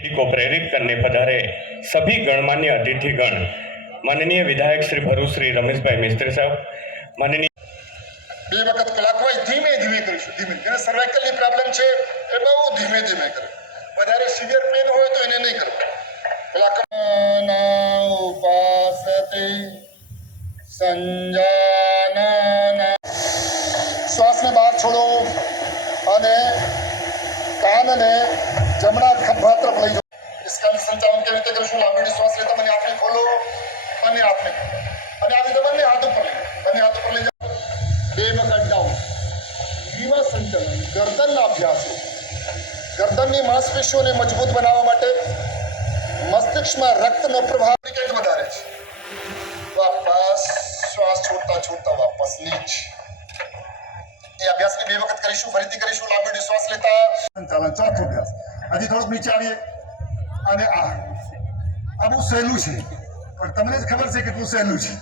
को प्रेरित करने पधारे सभी गणमान्य अतिथिगण माननीय विधायक श्री भरूच श्री रमेश भाई मिस्त्री साहब माननीय બે વખત ક્લોકવાઇઝ ધીમે ધીમે કરીશું ધીમે એને સર્વાઇકલની પ્રોબ્લેમ છે એ બહુ ધીમે ધીમે કરે વધારે સિવિયર પેન હોય તો એને નહીં કરવું ક્લાકના ઉપાસતે સંજાના શ્વાસને બહાર છોડો અને કાનને जमना खबरात्र भाई जो इसका निसंचालन के विते करुँ लामी विश्वास लेता मने आपने खोलो मने आपने मने आपने तो मने हाथों पर ले मने हाथों पर ले जाओ। Cut down. बीमा संचालन गर्दन ना अभ्यास गर्दन ने मांसपेशियों ने मज़बूत बनावा मटे, मस्तिष्क में रक्त न प्रभाव निकल तो श्वास छोड़ता હજી થોડુંક નીચે અને આ આ બહુ સહેલું છે. પણ તમને જ ખબર છે કેટલું સહેલું છે.